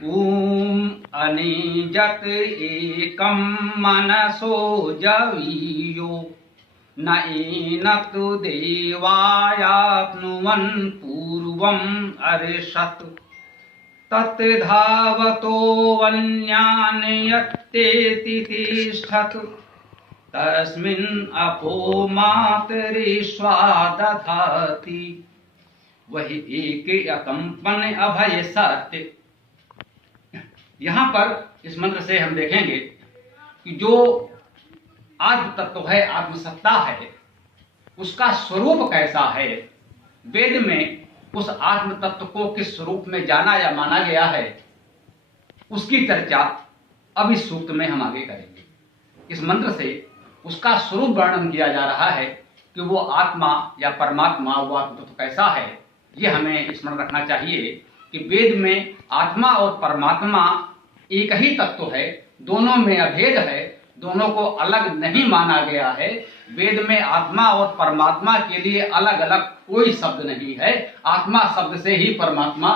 ॐ अनिजत एकं मनसो जवीयो न एनतु देवायाप्नुवन् पूर्वम् अर्षत् तत्धावतो वन्यान् यत्तेति तिष्ठत् तस्मिन् अपो मातरिश्वा दधाति। वही एक अकंपन अभय सत्य। यहां पर इस मंत्र से हम देखेंगे कि जो आत्म तत्व है, आत्मसत्ता है, उसका स्वरूप कैसा है। वेद में उस आत्म तत्व को किस स्वरूप में जाना या माना गया है, उसकी चर्चा अब इस सूक्त में हम आगे करेंगे। इस मंत्र से उसका स्वरूप वर्णन किया जा रहा है कि वो आत्मा या परमात्मा, वो आत्म तत्व कैसा है। ये हमें स्मरण रखना चाहिए कि वेद में आत्मा और परमात्मा एक ही तत्व है, दोनों में अभेद है, दोनों को अलग नहीं माना गया है। वेद में आत्मा और परमात्मा के लिए अलग अलग कोई शब्द नहीं है। आत्मा शब्द से ही परमात्मा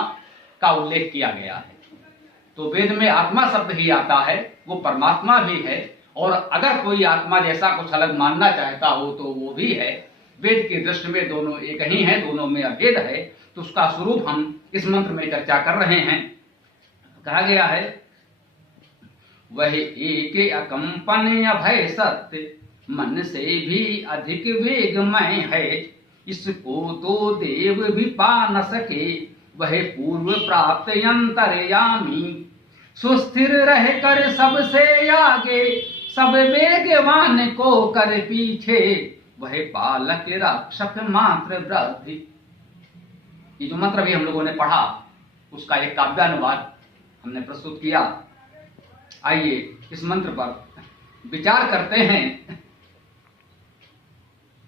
का उल्लेख किया गया है। तो वेद में आत्मा शब्द ही आता है, वो परमात्मा भी है। और अगर कोई आत्मा जैसा कुछ अलग मानना चाहता हो तो वो भी है। वेद की दृष्टि में दोनों एक ही हैं, दोनों में अभेद है। तो उसका स्वरूप हम इस मंत्र में चर्चा कर रहे हैं। कहा गया है वह एक अकंपन अभय सत्य, मन से भी अधिक वेगमय है। इसको तो देव भी पा न सके, वह पूर्व प्राप्त अंतर्यामी। सुस्थिर रह कर सबसे आगे, सब वेगवान को कर पीछे। वह पालक रक्षक मात्र वृद्धि। ये जो मंत्र भी हम लोगों ने पढ़ा, उसका एक काव्यानुवाद हमने प्रस्तुत किया। आइए इस मंत्र पर विचार करते हैं।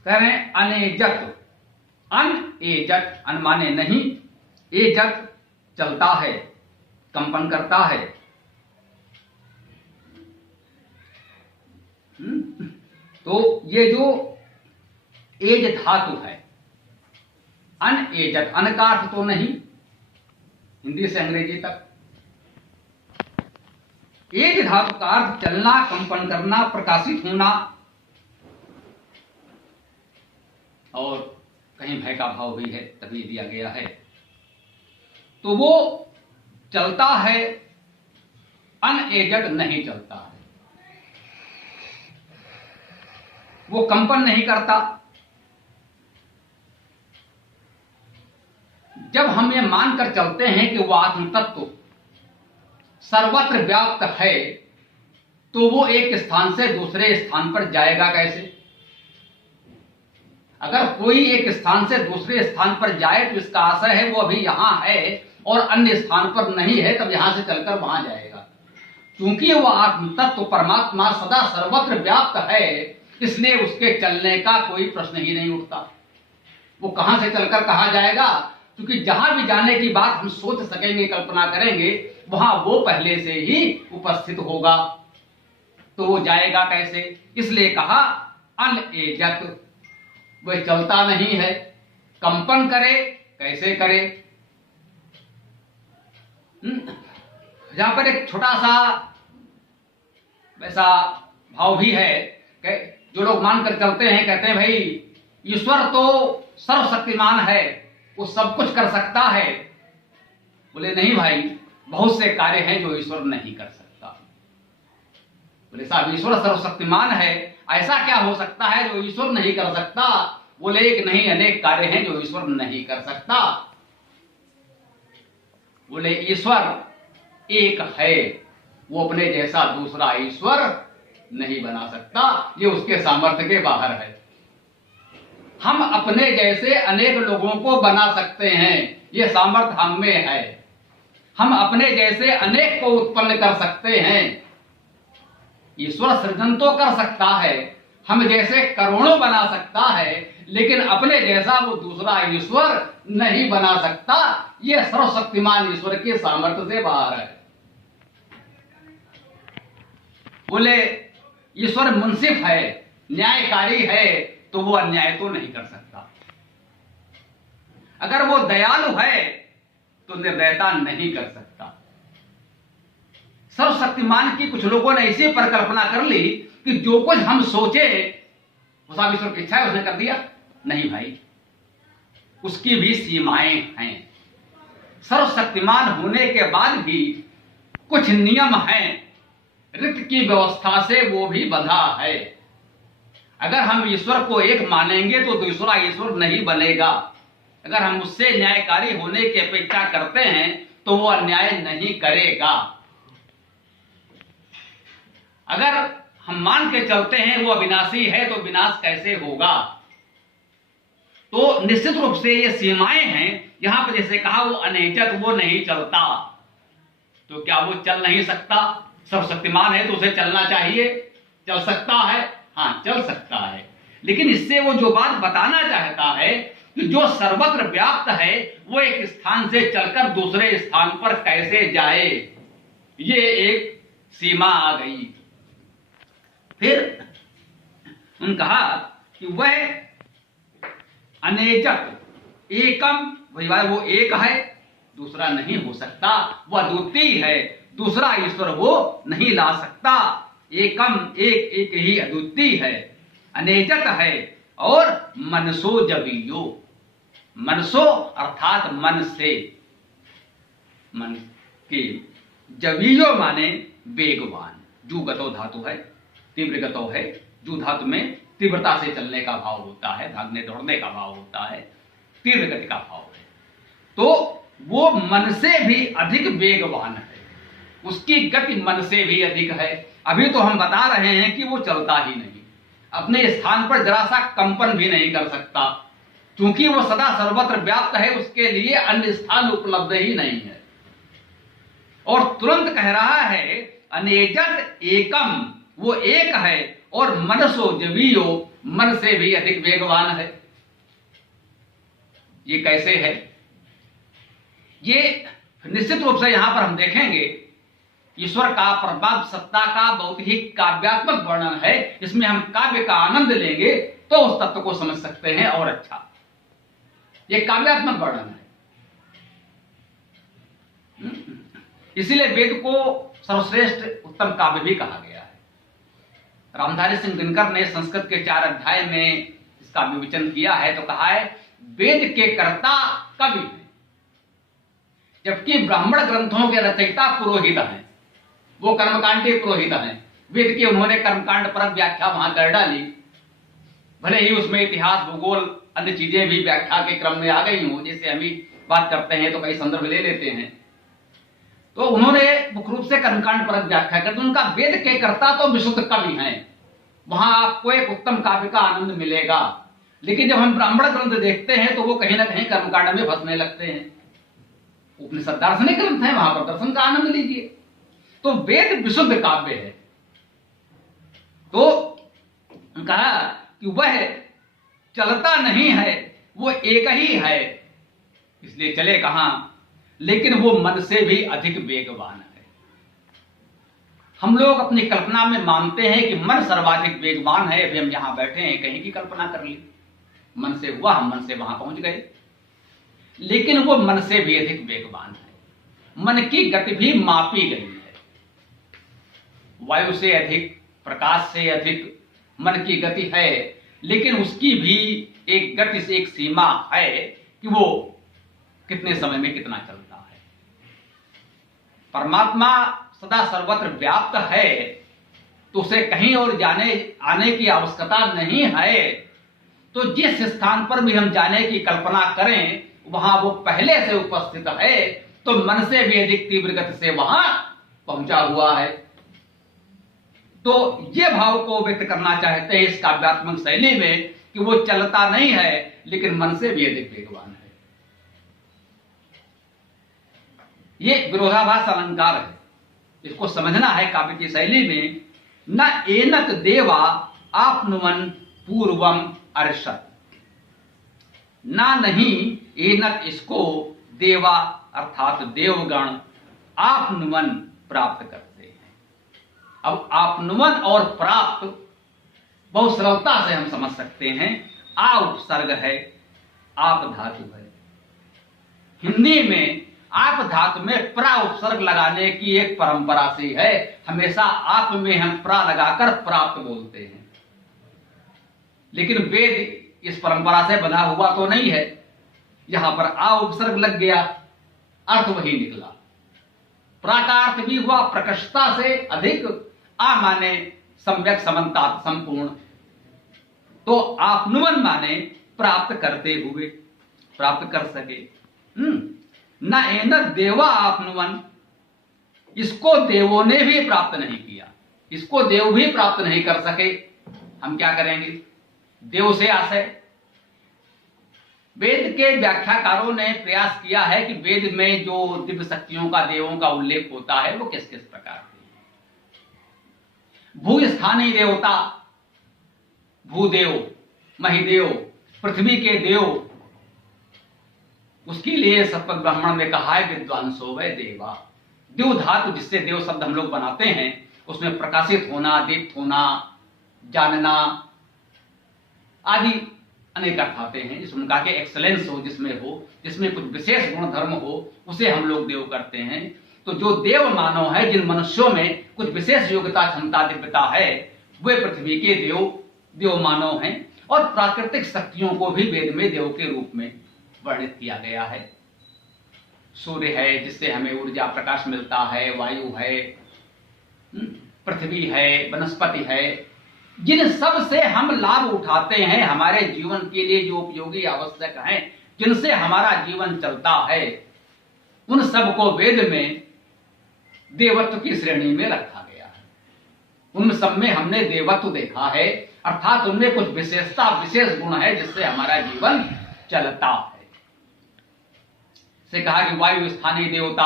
कह रहे हैं अनेजत। अन एजत, अन माने नहीं, एजत चलता है, कंपन करता है। तो ये जो एज धातु है, अन एजत, अन का अर्थ तो नहीं, हिंदी से अंग्रेजी तक। एज धातु का अर्थ चलना, कंपन करना, प्रकाशित होना, और कहीं भय का भाव भी है तभी दिया गया है। तो वो चलता है, अनएजड नहीं चलता है, वो कंपन नहीं करता। जब हम ये मानकर चलते हैं कि वो आत्म तत्व सर्वत्र व्याप्त है, तो वो एक स्थान से दूसरे स्थान पर जाएगा कैसे। अगर कोई एक स्थान से दूसरे स्थान पर जाए तो इसका आशय है वो अभी यहां है और अन्य स्थान पर नहीं है, तब यहां से चलकर वहां जाएगा। क्योंकि वो आत्म तत्व परमात्मा सदा सर्वत्र व्याप्त है, इसलिए उसके चलने का कोई प्रश्न ही नहीं उठता। वो कहां से चलकर कहां जाएगा, क्योंकि जहां भी जाने की बात हम सोच सकेंगे, कल्पना करेंगे, वहां वो पहले से ही उपस्थित होगा। तो वो जाएगा कैसे, इसलिए कहा अनएजत। वह चलता नहीं है, कंपन करे कैसे करे। यहां पर एक छोटा सा वैसा भाव भी है कि जो लोग मानकर चलते हैं, कहते हैं भाई ईश्वर तो सर्वशक्तिमान है, वो सब कुछ कर सकता है। बोले नहीं भाई, बहुत से कार्य हैं जो ईश्वर नहीं कर सकता। बोले साहब ईश्वर सर्वशक्तिमान है, ऐसा क्या हो सकता है जो ईश्वर नहीं कर सकता। बोले एक नहीं अनेक कार्य हैं जो ईश्वर नहीं कर सकता। बोले ईश्वर एक है, वो अपने जैसा दूसरा ईश्वर नहीं बना सकता, ये उसके सामर्थ्य के बाहर है। हम अपने जैसे अनेक लोगों को बना सकते हैं, ये सामर्थ्य हम में है। हम अपने जैसे अनेक को उत्पन्न कर सकते हैं। ईश्वर सृजन तो कर सकता है, हम जैसे करोड़ों बना सकता है, लेकिन अपने जैसा वो दूसरा ईश्वर नहीं बना सकता। ये सर्वशक्तिमान ईश्वर के सामर्थ्य से बाहर है। बोले ईश्वर मुंसिफ है, न्यायकारी है, तो वो अन्याय तो नहीं कर सकता। अगर वो दयालु है तो निर्दयता नहीं कर सकता। सर्वशक्तिमान की कुछ लोगों ने ऐसी परिकल्पना कर ली कि जो कुछ हम सोचे वो सब ईश्वर की इच्छा है, उसने कर दिया। नहीं भाई, उसकी भी सीमाएं हैं। सर्वशक्तिमान होने के बाद भी कुछ नियम हैं, ऋत की व्यवस्था से वो भी बंधा है। अगर हम ईश्वर को एक मानेंगे तो दूसरा ईश्वर नहीं बनेगा। अगर हम उससे न्यायकारी होने की अपेक्षा करते हैं तो वो अन्याय नहीं करेगा। अगर हम मान के चलते हैं वो अविनाशी है तो विनाश कैसे होगा? तो निश्चित रूप से ये सीमाएं हैं। यहां पर जैसे कहा वो अनैचत, वो नहीं चलता। तो क्या वो चल नहीं सकता? सर्वशक्तिमान है तो उसे चलना चाहिए, चल सकता है, हाँ चल सकता है। लेकिन इससे वो जो बात बताना चाहता है कि जो सर्वत्र व्याप्त है वो एक स्थान से चलकर दूसरे स्थान पर कैसे जाए, ये एक सीमा आ गई। फिर उन्होंने कहा कि वह अनेजक एकम, वही बात, वो एक है, दूसरा नहीं हो सकता। वह अद्वितीय है, दूसरा ईश्वर वो नहीं ला सकता। एकम, एक एक ही अद्वितीय है, अनेजक है। और मनसो जवीयो, मनसो अर्थात मन से, मन के, जवीयो माने वेगवान। जू गतो धातु है, तीव्र गतो है। जू धातु में तीव्रता से चलने का भाव होता है, भागने दौड़ने का भाव होता है, तीव्र गति का भाव है। तो वो मन से भी अधिक वेगवान है, उसकी गति मन से भी अधिक है। अभी तो हम बता रहे हैं कि वो चलता ही नहीं, अपने स्थान पर जरा सा कंपन भी नहीं कर सकता, क्योंकि वो सदा सर्वत्र व्याप्त है, उसके लिए अन्य स्थान उपलब्ध ही नहीं है। और तुरंत कह रहा है अनेजत एकम, वो एक है, और मनसो जवीयो, मन से भी अधिक वेगवान है। ये कैसे है? ये निश्चित रूप से यहां पर हम देखेंगे ईश्वर का, परमात्म सत्ता का बहुत ही काव्यात्मक वर्णन है। इसमें हम काव्य का आनंद लेंगे तो उस तत्व को समझ सकते हैं और अच्छा। ये काव्यात्मक वर्णन है, इसीलिए वेद को सर्वश्रेष्ठ उत्तम काव्य भी कहा गया है। रामधारी सिंह दिनकर ने संस्कृत के 4 अध्याय में इसका विवेचन किया है तो कहा है वेद के कर्ता कवि हैं, जबकि ब्राह्मण ग्रंथों के रचयिता पुरोहित हैं, वो कर्मकांडी पुरोहित हैं। वेद की उन्होंने कर्मकांड पर व्याख्या वहां कर डाली, भले ही उसमें इतिहास, भूगोल, अन्य चीजें भी व्याख्या के क्रम में आ गई हों। जैसे हम ही बात करते हैं तो कई संदर्भ ले लेते हैं, तो उन्होंने मुख्य रूप से कर्मकांड पर व्याख्या कर दी। उनका वेद के कर्ता तो विशुद्ध कवि हैं, वहां आपको एक उत्तम काव्य का आनंद मिलेगा। लेकिन जब हम ब्राह्मण ग्रंथ देखते हैं तो वो कहीं ना कहीं कर्मकांड में फंसने लगते हैं। उपनिषद दार्शनिक ग्रंथ है, वहां पर दर्शन का आनंद लीजिए। तो वेद विशुद्ध काव्य है। तो कहा कि वह चलता नहीं है, वो एक ही है, इसलिए चले कहां, लेकिन वो मन से भी अधिक वेगवान है। हम लोग अपनी कल्पना में मानते हैं कि मन सर्वाधिक वेगवान है। अभी हम यहां बैठे हैं, कहीं की कल्पना कर ली, मन से हुआ, हम मन से वहां पहुंच गए, लेकिन वो मन से भी अधिक वेगवान है। मन की गति भी मापी गई है, वायु से अधिक, प्रकाश से अधिक मन की गति है, लेकिन उसकी भी एक गति से एक सीमा है कि वो कितने समय में कितना चलता है। परमात्मा सदा सर्वत्र व्याप्त है तो उसे कहीं और जाने आने की आवश्यकता नहीं है। तो जिस स्थान पर भी हम जाने की कल्पना करें वहां वो पहले से उपस्थित है, तो मन से भी अधिक तीव्र गति से वहां पहुंचा हुआ है। तो ये भाव को व्यक्त करना चाहते हैं इस काव्यात्मक शैली में कि वो चलता नहीं है लेकिन मन से भी अधिक वेगवान है। ये विरोधाभास अलंकार है, इसको समझना है काव्य की शैली में। न एनक देवा आपनुवन पूर्वम अर्षत, ना नहीं एनक इसको देवा अर्थात देवगण आपनुवन प्राप्त करते हैं। अब आपनुवन और प्राप्त बहुत सरलता से हम समझ सकते हैं। आ उपसर्ग है, आप धातु है। हिंदी में आप धातु में प्रा उपसर्ग लगाने की एक परंपरा से है। हमेशा आप में हम प्रा लगाकर प्राप्त बोलते हैं, लेकिन वेद इस परंपरा से बना हुआ तो नहीं है। यहां पर आ उपसर्ग लग गया, अर्थ वही निकला। प्रा का अर्थ भी हुआ प्रकृष्टता से अधिक, आ माने सम्यक समन्ता संपूर्ण, तो आपनुवन माने प्राप्त करते हुए, प्राप्त कर सके। न एन देवा आपनुवन, इसको देवों ने भी प्राप्त नहीं किया, इसको देव भी प्राप्त नहीं कर सके। हम क्या करेंगे? देव से आशय। वेद के व्याख्याकारों ने प्रयास किया है कि वेद में जो दिव्य शक्तियों का, देवों का उल्लेख होता है वो किस किस प्रकार के। भूस्थानीय देवता, भूदेव, महिदेव, पृथ्वी के देव, उसके लिए सतपथ ब्राह्मण में कहा है विद्वांसो वै देवा। देव धातु जिससे देव शब्द हम लोग बनाते हैं, उसमें प्रकाशित होना, दीप्त होना, जानना आदि अनेक अर्थ आते हैं। जिसमें कहा कि एक्सलेंस हो, जिसमें हो, जिसमें कुछ विशेष गुण धर्म हो, उसे हम लोग देव करते हैं। तो जो देव मानव है, जिन मनुष्यों में कुछ विशेष योग्यता, क्षमता, दिव्यता है, वे पृथ्वी के देव, देव मानव हैं। और प्राकृतिक शक्तियों को भी वेद में देव के रूप में वर्णित किया गया है। सूर्य है जिससे हमें ऊर्जा प्रकाश मिलता है, वायु है, पृथ्वी है, वनस्पति है, जिन सब से हम लाभ उठाते हैं, हमारे जीवन के लिए जो उपयोगी आवश्यक हैं, जिनसे हमारा जीवन चलता है, उन सब को वेद में देवत्व की श्रेणी में रखा गया है। उन सब में हमने देवत्व देखा है, अर्थात उनमें कुछ विशेषता, विशेष गुण है जिससे हमारा जीवन चलता है। से कहा कि वायु स्थानीय देवता,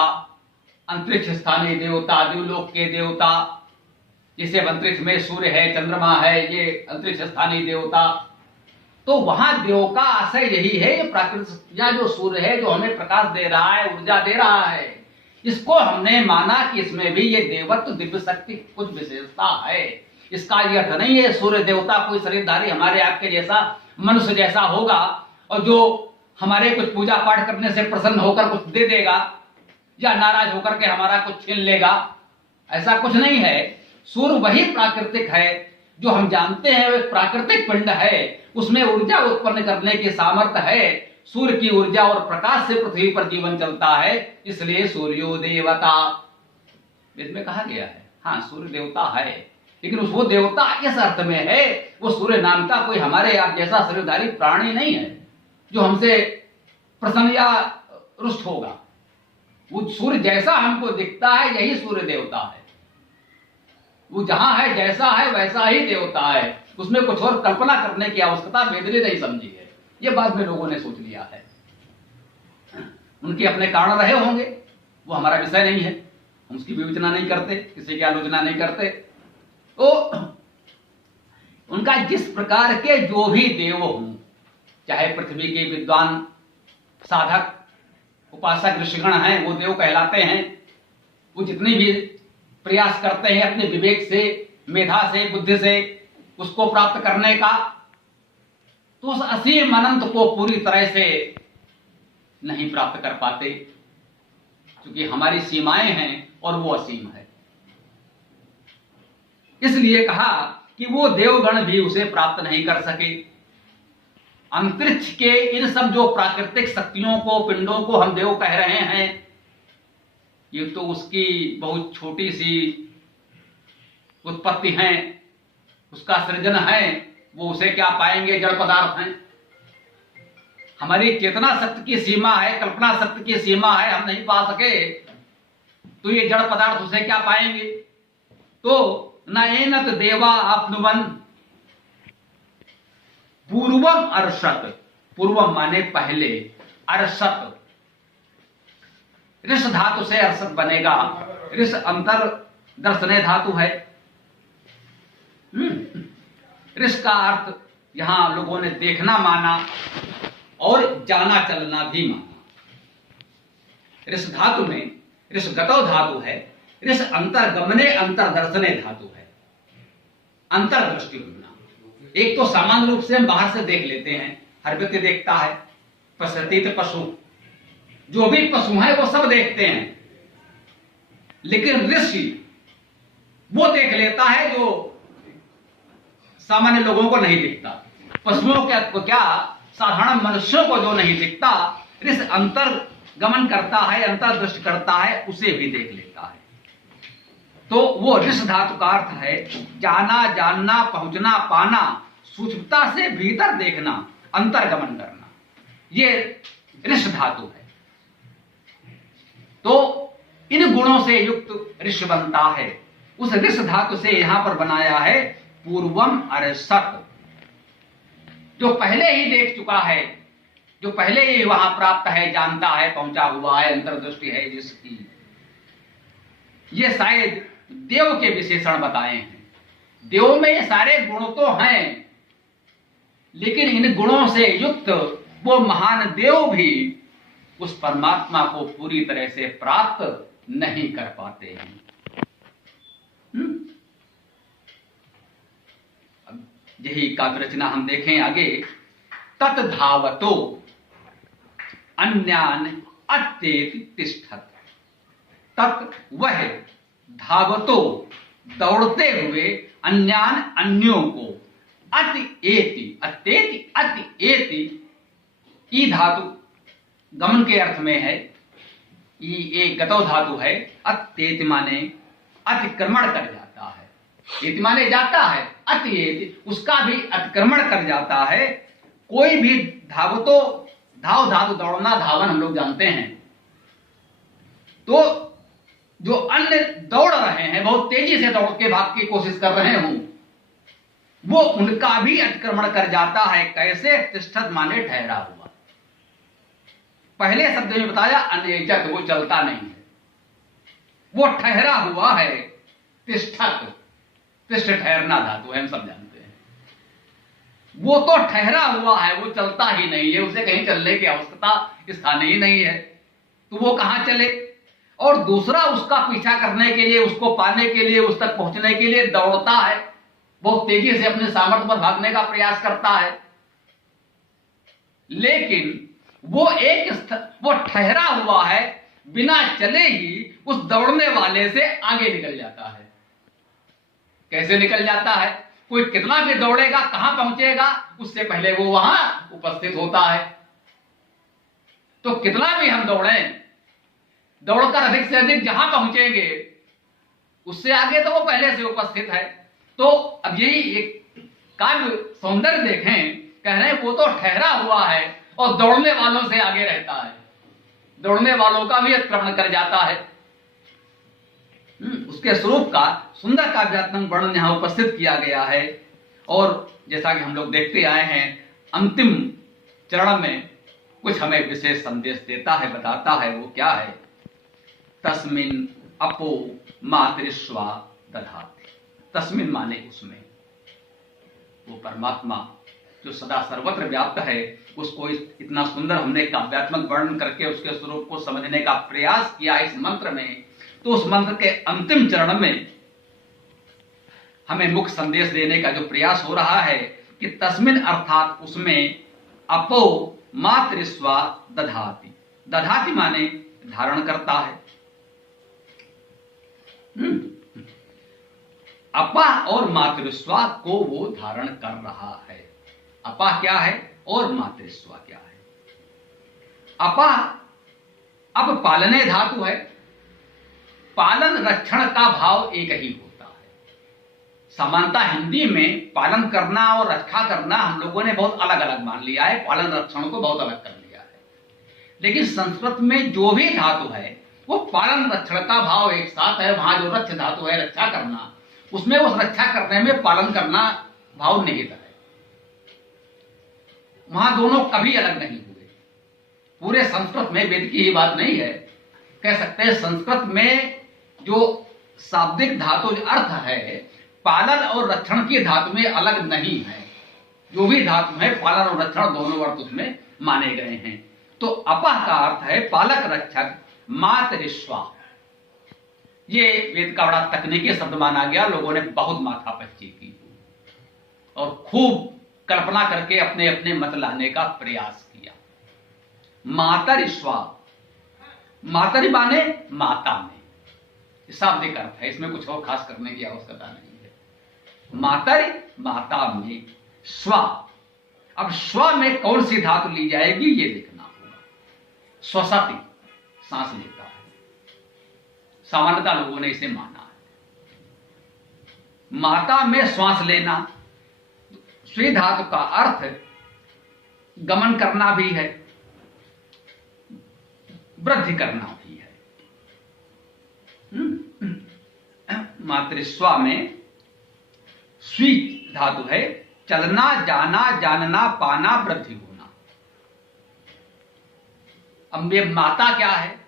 अंतरिक्ष स्थानीय देवता, दिवलोक के देवता, जैसे अंतरिक्ष में सूर्य है, चंद्रमा है, ये अंतरिक्ष स्थानीय देवता। तो वहां देव का आशय यही है, ये प्राकृतिक या जो सूर्य है, जो हमें प्रकाश दे रहा है, ऊर्जा दे रहा है, इसको हमने माना कि इसमें भी ये देवत्व, दिव्य शक्ति कुछ विशेषता है। इसका ये अर्थ नहीं है सूर्य देवता कोई शरीरधारी हमारे आपके जैसा, मनुष्य जैसा होगा और जो हमारे कुछ पूजा पाठ करने से प्रसन्न होकर कुछ दे देगा या नाराज होकर के हमारा कुछ छीन लेगा, ऐसा कुछ नहीं है। सूर्य वही प्राकृतिक है जो हम जानते हैं, वो एक प्राकृतिक पिंड है, उसमें ऊर्जा उत्पन्न करने की सामर्थ्य है। सूर्य की ऊर्जा और प्रकाश से पृथ्वी पर जीवन चलता है, इसलिए सूर्यो देवता वेद में कहा गया है। हाँ, सूर्य देवता है, लेकिन वो देवता इस अर्थ में है, वो सूर्य नाम का कोई हमारे आप जैसा शरीरधारी प्राणी नहीं है जो हमसे प्रसन्न या रुष्ट होगा। वो सूर्य जैसा हमको दिखता है, यही सूर्य देवता है। वो जहां है, जैसा है, वैसा ही देवता है। उसमें कुछ और कल्पना करने की आवश्यकता वेद ने नहीं समझी है, ये बाद में लोगों ने सोच लिया है। उनके अपने कारण रहे होंगे, वो हमारा विषय नहीं है, हम उसकी विवेचना नहीं करते, किसी की आलोचना नहीं करते। तो उनका जिस प्रकार के जो भी देव हों, चाहे पृथ्वी के विद्वान, साधक, उपासक, ऋषिगण हैं, वो देव कहलाते हैं। वो जितने भी प्रयास करते हैं अपने विवेक से, मेधा से, बुद्धि से उसको प्राप्त करने का, तो उस असीम अनंत को पूरी तरह से नहीं प्राप्त कर पाते, क्योंकि हमारी सीमाएं हैं और वो असीम है। इसलिए कहा कि वो देवगण भी उसे प्राप्त नहीं कर सके। अंतरिक्ष के इन सब जो प्राकृतिक शक्तियों को, पिंडों को हम देव कह रहे हैं, ये तो उसकी बहुत छोटी सी उत्पत्ति है, उसका सृजन है। वो उसे क्या पाएंगे? जड़ पदार्थ हैं। हमारी चेतना शक्ति की सीमा है, कल्पना शक्ति की सीमा है, हम नहीं पा सके, तो ये जड़ पदार्थ उसे क्या पाएंगे? तो न एनत देवा आपनुवन पूर्वम अर्षत, पूर्वम माने पहले, अर्षत ऋष धातु से अर्षत बनेगा। ऋष अंतर दर्शने धातु है। ऋष का अर्थ यहां लोगों ने देखना माना और जाना चलना भी माना। ऋष धातु में ऋष गतो धातु है, ऋष अंतर्गमने अंतर्दर्शने धातु है। अंतर्दृष्टि होना, एक तो सामान्य रूप से हम बाहर से देख लेते हैं, हर व्यक्ति देखता है, पश्यतीत पशु, जो भी पशु हैं वो सब देखते हैं, लेकिन ऋषि वो देख लेता है जो सामान्य लोगों को नहीं दिखता। पशुओं को क्या, साधारण मनुष्यों को जो नहीं दिखता, ऋषि अंतर्गमन करता है, अंतर्दृष्टि करता है, उसे भी देख लेता है। तो वो ऋषि धातु का अर्थ है जाना, जानना, पहुंचना, पाना, सूक्ष्मता से भीतर देखना, अंतर्गमन करना, ये ऋषि धातु है। तो इन गुणों से युक्त ऋषि बनता है। उस ऋषि धातु से यहां पर बनाया है पूर्वम अरसत, जो पहले ही देख चुका है, जो पहले ही वहां प्राप्त है, जानता है, पहुंचा हुआ है, अंतर्दृष्टि है जिसकी। ये शायद देव के विशेषण बताए हैं। देव में ये सारे गुण तो हैं, लेकिन इन गुणों से युक्त वो महान देव भी उस परमात्मा को पूरी तरह से प्राप्त नहीं कर पाते हैं। अब यही काव्य रचना हम देखें आगे। तत् धावतो अन्यान अत्येति तिष्ठत। तत् वह, धावतो दौड़ते हुए, अन्यान अन्यों को, अति एति, अत्येति, अति एति, ई धातु गमन के अर्थ में है। ई एक गतो धातु है। अत्येति माने अतिक्रमण कर जाता है। एति माने जाता है, अत्येति उसका भी अतिक्रमण कर जाता है। कोई भी धावतो, धाव धातु दौड़ना, धावन हम लोग जानते हैं। तो जो अन्य दौड़ रहे हैं, बहुत तेजी से दौड़ के भाग की कोशिश कर रहे हूं, वो उनका भी अतिक्रमण कर जाता है। कैसे? तिष्ठत माने ठहरा हुआ। पहले शब्द में बताया अनेजत, वो चलता नहीं है, वो ठहरा हुआ है। तिष्ठत, तिष्ठ ठहरना धातु है, हम सब जानते हैं। वो तो ठहरा हुआ है, वो चलता ही नहीं है, उसे कहीं चलने की आवश्यकता स्थान ही नहीं है, तो वो कहां चले। और दूसरा, उसका पीछा करने के लिए, उसको पाने के लिए, उस तक पहुंचने के लिए दौड़ता है, बहुत तेजी से अपने सामर्थ्य पर भागने का प्रयास करता है, लेकिन वो ठहरा हुआ है, बिना चले ही उस दौड़ने वाले से आगे निकल जाता है। कैसे निकल जाता है? कोई कितना भी दौड़ेगा, कहां पहुंचेगा, उससे पहले वो वहां उपस्थित होता है। तो कितना भी हम दौड़ें, दौड़कर अधिक से अधिक जहां पहुंचेंगे, उससे आगे तो वो पहले से उपस्थित है। तो अब यही एक काव्य सौंदर्य देखें, कह रहे हैं वो तो ठहरा हुआ है और दौड़ने वालों से आगे रहता है, दौड़ने वालों का भी अतिक्रमण कर जाता है। उसके स्वरूप का सुंदर काव्यात्मक वर्णन यहां उपस्थित किया गया है। और जैसा कि हम लोग देखते आए हैं, अंतिम चरण में कुछ हमें विशेष संदेश देता है, बताता है। वो क्या है? तस्मिन अपो मातृस्वा दधाति। तस्मिन माने उसमें, वो परमात्मा जो सदा सर्वत्र व्याप्त है, उसको इतना सुंदर हमने काव्यात्मक वर्णन करके उसके स्वरूप को समझने का प्रयास किया इस मंत्र में। तो उस मंत्र के अंतिम चरण में हमें मुख्य संदेश देने का जो प्रयास हो रहा है कि तस्मिन अर्थात उसमें अपो मातृस्वा दधाति। दधाति माने धारण करता है। अपा और मातृस्वा को वो धारण कर रहा है। अपा क्या है और मातृस्वा क्या है? अपा अब पालने धातु है। पालन रक्षण का भाव एक ही होता है। समानता हिंदी में पालन करना और रक्षा करना हम लोगों ने बहुत अलग अलग मान लिया है, पालन रक्षण को बहुत अलग कर लिया है। लेकिन संस्कृत में जो भी धातु है वो पालन रक्षण का भाव एक साथ है। वहां जो रक्ष धातु है, रक्षा करना, उसमें उस रक्षा करने में पालन करना भाव निहित है। वहां दोनों कभी अलग नहीं हुए। पूरे संस्कृत में, वेद की ही बात नहीं है, कह सकते हैं संस्कृत में जो शाब्दिक धातु अर्थ है, पालन और रक्षण की धातु में अलग नहीं है। जो भी धातु है, पालन और रक्षण दोनों अर्थ उसमें माने गए हैं। तो अपह का अर्थ है पालक रक्षक, मातृस्वा। ये वेद का बड़ा तकनीकी शब्द माना गया। लोगों ने बहुत माथापच्ची की और खूब कल्पना करके अपने अपने मत लाने का प्रयास किया। मातृस्वा मातरि माने माता में, शाब्दिक अर्थ है, इसमें कुछ और खास करने की आवश्यकता नहीं है। मातरि माता में, स्व, अब स्व में कौन सी धातु ली जाएगी ये देखना होगा। स्वसति, सांस लेता है, सामान्यतः लोगों ने इसे माना है। माता में श्वास लेना, स्वी धातु का अर्थ गमन करना भी है, वृद्धि करना भी है। मातृस्व में स्वी धातु है, चलना, जाना, जानना, पाना, वृद्धि होना। अब ये माता क्या है?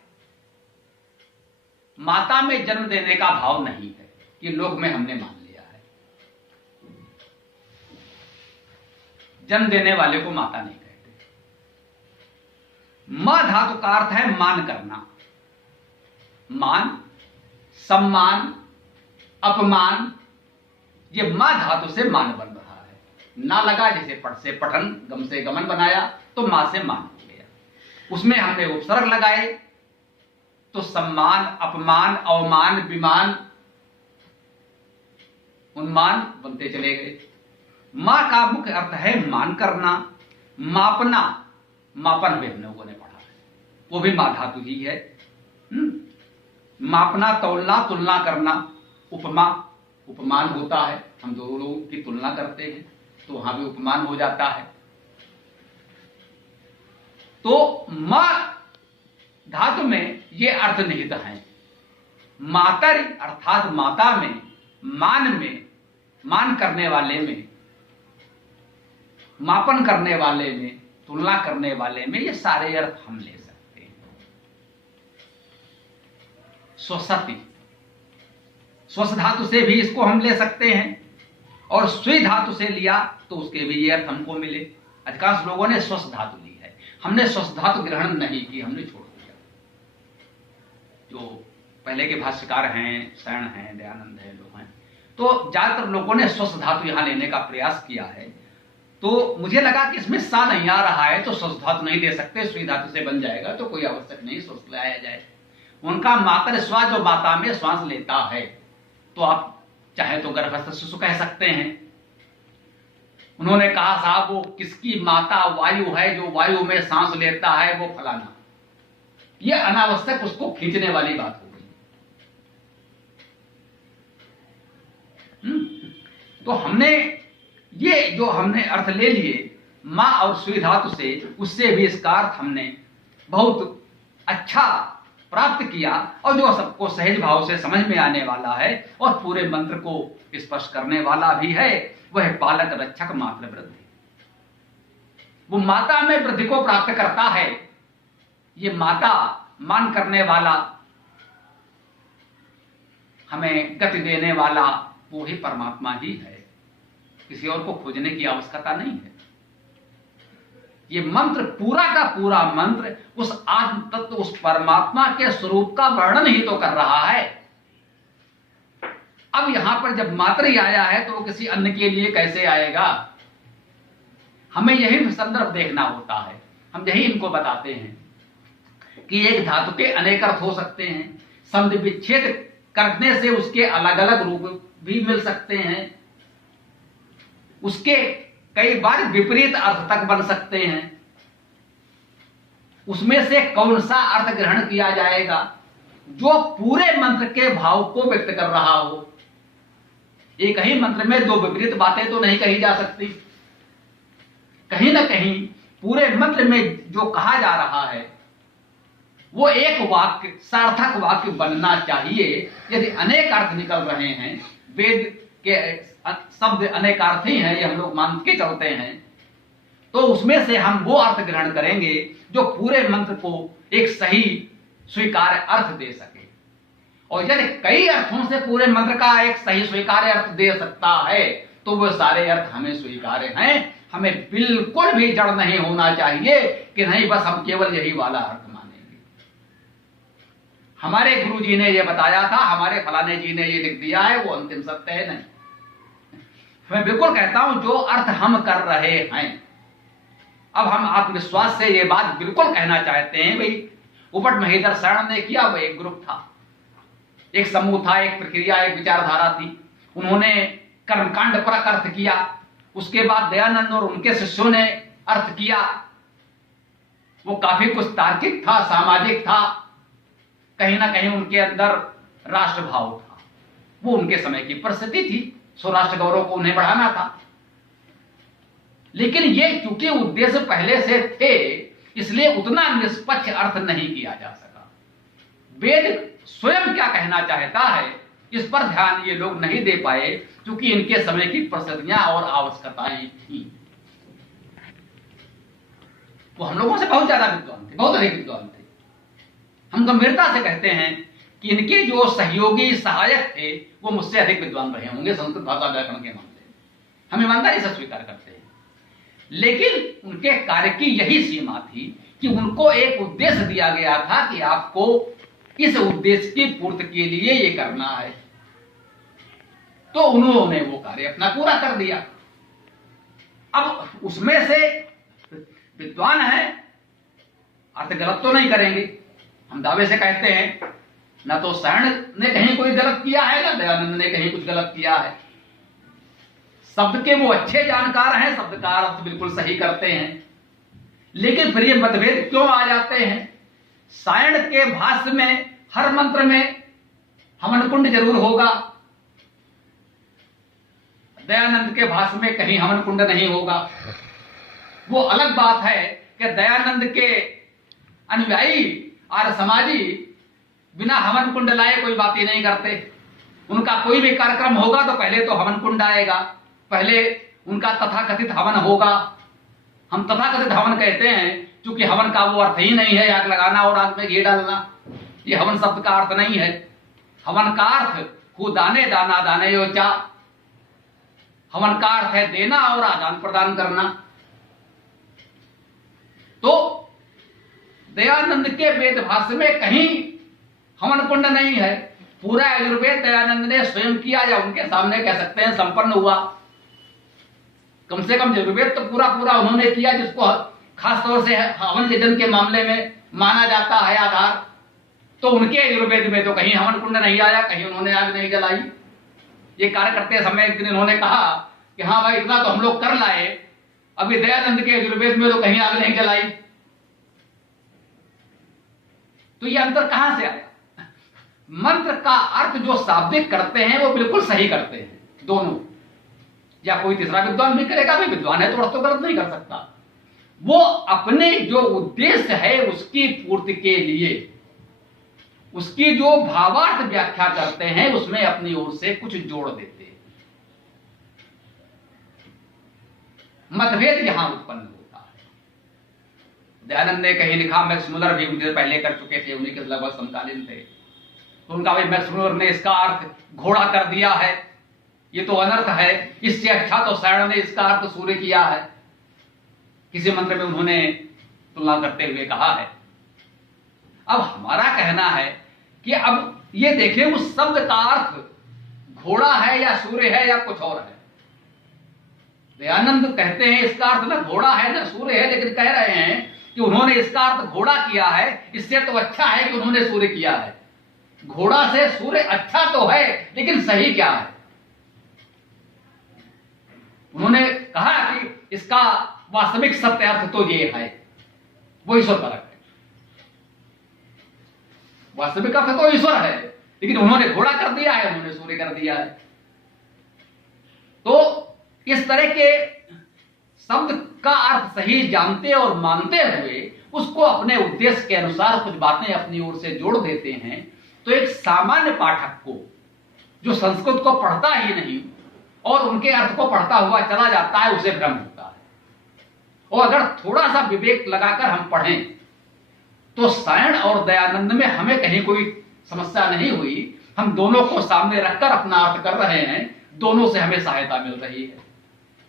माता में जन्म देने का भाव नहीं है, ये लोग में हमने मान लिया है। जन्म देने वाले को माता नहीं कहते। मां धातु का अर्थ है मान करना, मान, सम्मान, अपमान, ये मां धातु से मान बन रहा है। ना लगा, जैसे पट से पठन, गम से गमन बनाया तो मां से मान हो गया। उसमें हमने उपसर्ग लगाए तो सम्मान, अपमान, अवमान, विमान, उन्मान बनते चले गए। मां का मुख्य अर्थ है मान करना, मापना, मापन भी हम लोगों ने पढ़ा है, वो भी मां धातु ही है। मापना, तौलना, तुलना करना, उपमा, उपमान होता है, हम दो लोगों की तुलना करते हैं तो वहां भी उपमान हो जाता है। तो मां धातु में ये अर्थ निहित है। मातरि अर्थात माता में, मान करने वाले में, मापन करने वाले में, तुलना करने वाले में, ये सारे अर्थ हम ले सकते हैं। स्वसति, स्वस धातु से भी इसको हम ले सकते हैं, और स्वी धातु से लिया तो उसके भी ये अर्थ हमको मिले। अधिकांश लोगों ने स्वस धातु ली है, हमने स्वस धातु ग्रहण नहीं की, हमने छोड़ दिया। जो पहले के भाष्यकार हैं, शरण हैं, दयानंद हैं, लोग हैं, तो ज्यादातर लोगों ने स्वस धातु यहां लेने का प्रयास किया है। तो मुझे लगा कि इसमें सा नहीं आ रहा है तो स्वस धातु नहीं ले सकते, स्वी धातु से बन जाएगा, तो कोई आवश्यक नहीं स्वस लाया जाए। उनका मातर स्व जो माता में श्वास लेता है, तो आप चाहे तो गर्भस्थ शिशु कह सकते हैं। उन्होंने कहा साहब वो किसकी माता वायु है जो वायु में सांस लेता है, वो फलाना। ये अनावश्यक उसको खींचने वाली बात हो गई। तो हमने ये जो हमने अर्थ ले लिए मां और स्वी धातु से, उससे भी इसका अर्थ हमने बहुत अच्छा प्राप्त किया, और जो सबको सहज भाव से समझ में आने वाला है और पूरे मंत्र को स्पर्श करने वाला भी है, वह पालक रक्षक मात्र वृद्धि। वो माता में वृद्धि को प्राप्त करता है। ये माता, मान करने वाला, हमें गति देने वाला, वो ही परमात्मा ही है, किसी और को खोजने की आवश्यकता नहीं है। ये मंत्र पूरा का पूरा मंत्र उस आत्म तत्व, उस परमात्मा के स्वरूप का वर्णन ही तो कर रहा है। अब यहां पर जब मात्र ही आया है तो वो किसी अन्य के लिए कैसे आएगा? हमें यही संदर्भ देखना होता है। हम यही इनको बताते हैं कि एक धातु के अनेक अर्थ हो सकते हैं, संधि विच्छेद करने से उसके अलग अलग रूप भी मिल सकते हैं, उसके कई बार विपरीत अर्थ तक बन सकते हैं। उसमें से कौन सा अर्थ ग्रहण किया जाएगा जो पूरे मंत्र के भाव को व्यक्त कर रहा हो? एक ही मंत्र में दो विपरीत बातें तो नहीं कही जा सकती। कहीं ना कहीं पूरे मंत्र में जो कहा जा रहा है वो एक वाक्य, सार्थक वाक्य बनना चाहिए। यदि अनेक अर्थ निकल रहे हैं, वेद के शब्द अनेकार्थी हैं, ये हम लोग मान के चलते हैं, तो उसमें से हम वो अर्थ ग्रहण करेंगे जो पूरे मंत्र को एक सही स्वीकार्य अर्थ दे सके। और यदि कई अर्थों से पूरे मंत्र का एक सही स्वीकार्य अर्थ दे सकता है तो वो सारे अर्थ हमें स्वीकार्य हैं। हमें बिल्कुल भी जड़ नहीं होना चाहिए कि नहीं बस हम केवल यही वाला अर्थ मानेंगे। हमारे गुरु जी ने ये बताया था, हमारे फलाने जी ने ये लिख दिया है, वो अंतिम सत्य है नहीं। मैं बिल्कुल कहता हूं जो अर्थ हम कर रहे हैं, अब हम आत्मविश्वास से ये बात बिल्कुल कहना चाहते हैं भाई उपट महेंद्र शरण ने किया, वो एक ग्रुप था, एक समूह था, एक प्रक्रिया, एक विचारधारा थी। उन्होंने कर्मकांड पर अर्थ किया। उसके बाद दयानंद और उनके शिष्यों ने अर्थ किया। वो काफी कुछ तार्किक था, सामाजिक था, कहीं ना कहीं उनके अंदर राष्ट्रभाव था। वो उनके समय की परिस्थिति थी, स्वराष्ट्र गौरव को उन्हें बढ़ाना था। लेकिन ये चूंकि उद्देश्य पहले से थे, इसलिए उतना निष्पक्ष अर्थ नहीं किया जा सका। वेद स्वयं क्या कहना चाहता है, इस पर ध्यान ये लोग नहीं दे पाए, क्योंकि इनके समय की परिस्थितियां और आवश्यकताएं थी। वो हम लोगों से बहुत ज्यादा विद्वान थे, बहुत अधिक विद्वान थे। हम गंभीरता से कहते हैं कि इनके जो सहयोगी सहायक थे वो मुझसे अधिक विद्वान रहे होंगे संस्कृत भाषा व्याकरण के मामले में, हम ईमानदारी से स्वीकार करते हैं। लेकिन उनके कार्य की यही सीमा थी कि उनको एक उद्देश्य दिया गया था कि आपको इस उद्देश्य की पूर्ति के लिए ये करना है, तो उन्होंने वो कार्य अपना पूरा कर दिया। अब उसमें से विद्वान है, अर्थ गलत तो नहीं करेंगे, हम दावे से कहते हैं। ना तो शरण ने कहीं कोई गलत किया है, ना दयानंद ने कहीं कुछ गलत किया है। शब्द के वो अच्छे जानकार हैं, शब्द का अर्थ बिल्कुल सही करते हैं। लेकिन फिर ये मतभेद क्यों आ जाते हैं? सायण के भाष्य में हर मंत्र में हवन कुंड जरूर होगा, दयानंद के भाष्य में कहीं हवन कुंड नहीं होगा। वो अलग बात है कि दयानंद के अनुयायी और समाजी बिना हवन कुंड लाए कोई बात ही नहीं करते। उनका कोई भी कार्यक्रम होगा तो पहले तो हवन कुंड आएगा, पहले उनका तथाकथित हवन होगा। हम तथाकथित हवन कहते हैं क्योंकि हवन का वो अर्थ ही नहीं है आग लगाना और आग में घी डालना। ये हवन शब्द का अर्थ नहीं है। हवन का अर्थ हु दाने दाना दाने यो चा। हवन का अर्थ है देना और आदान प्रदान करना। तो दयानंद के वेद भाष्य में कहीं हवन कुंड नहीं है। पूरा यजुर्वेद दयानंद ने स्वयं किया, या उनके सामने कह सकते हैं संपन्न हुआ। कम से कम यजुर्वेद तो पूरा पूरा उन्होंने किया, जिसको खास तौर से हवन यजन के मामले में माना जाता है आधार। तो उनके यजुर्वेद में तो कहीं हवन कुंड नहीं आया, कहीं उन्होंने आग नहीं जलाई। ये कार्य करते समय एक दिन उन्होंने कहा कि हाँ भाई इतना तो हम लोग कर लाए, अभी दयानंद के यजुर्वेद में तो कहीं आग नहीं जलाई। तो ये अंतर कहां से आया? मंत्र का अर्थ जो शाब्दिक करते हैं वो बिल्कुल सही करते हैं दोनों, या कोई तीसरा विद्वान भी करेगा, भी विद्वान है तो अर्थ तो गलत नहीं कर सकता। वो अपने जो उद्देश्य है उसकी पूर्ति के लिए उसकी जो भावार्थ व्याख्या करते हैं उसमें अपनी ओर से कुछ जोड़ देते हैं। मतभेद यहां उत्पन्न होता है। दयानंद ने कहीं लिखा, मैक्स मुलर भी उनके पहले कर चुके थे, उन्हीं के लगभग समकालीन थे, तो उनका भाई मैक्स मुलर ने इसका अर्थ घोड़ा कर दिया है, ये तो अनर्थ है, इससे अच्छा तो सायण ने इसका अर्थ सूर्य किया है। किसी मंत्र में उन्होंने तुलना करते हुए कहा है। अब हमारा कहना है कि अब ये देखें उस शब्द का अर्थ घोड़ा है या सूर्य है या कुछ और है। दयानंद कहते हैं इसका अर्थ ना घोड़ा है ना सूर्य है, लेकिन कह रहे हैं कि उन्होंने इसका अर्थ घोड़ा किया है, इससे तो अच्छा है कि उन्होंने सूर्य किया है। घोड़ा से सूर्य अच्छा तो है, लेकिन सही क्या है? उन्होंने कहा कि इसका वास्तविक सत्य अर्थ तो ये है, वो ईश्वर परक है। वास्तविक अर्थ तो ईश्वर है, लेकिन उन्होंने घोड़ा कर दिया है, उन्होंने सूर्य कर दिया है। तो इस तरह के शब्द का अर्थ सही जानते और मानते हुए उसको अपने उद्देश्य के अनुसार कुछ बातें अपनी ओर से जोड़ देते हैं, तो एक सामान्य पाठक को जो संस्कृत को पढ़ता ही नहीं और उनके अर्थ को पढ़ता हुआ चला जाता है, उसे भ्रम होता है। और अगर थोड़ा सा विवेक लगाकर हम पढ़ें तो सायण और दयानंद में हमें कहीं कोई समस्या नहीं हुई। हम दोनों को सामने रखकर अपना अर्थ कर रहे हैं, दोनों से हमें सहायता मिल रही है,